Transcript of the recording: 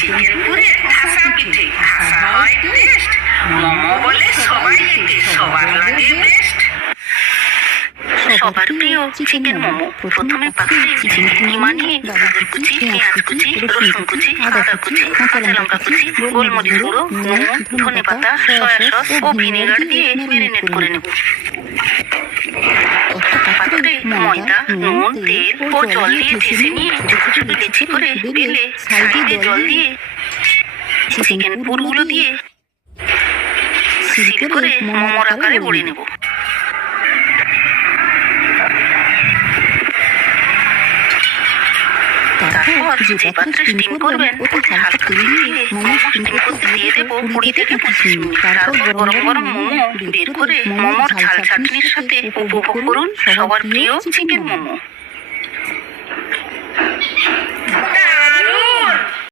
Chicken পুরে ঠাসা পিঠে ঠাসা হয় টেস্ট। মোমো বলে সবাই একে, সবার লাগে বেস্ট। সবার প্রিয় চিকেন মোমো। প্রথমে পাত্রে চিকেন কিমা নিয়ে গাজর কুচি, পেঁয়াজ কুচি, রসুন কুচি, আদা কুচি, কাঁচা লঙ্কা কুচি, গোলমরিচ গুঁড়ো, নুন, ধনেপাতা, সয়া সস ও ভিনেগার দিয়ে ম্যারিনেট করে নেব। পাত্রে ময়দা, নুন, তেল ও জল দিয়ে ভেজে নিয়ে ছোট ছোট লেচি করে বেলে সাইডে জল দিয়ে চিকেন পুরগুলো দিয়ে সিল করে মোমোর আকারে গড়ে নেব। তারপর যে পাত্রে স্টিম করবেন ওতে হালকা তেল দিয়ে মোমো স্টিম করতে দিয়ে দেবো 20 থেকে 25 মিনিট। তারপর গরম গরম মোমো বের করে মোমোর ঝাল চাটনির সাথে উপভোগ করুন সবার প্রিয় চিকেন মোমো।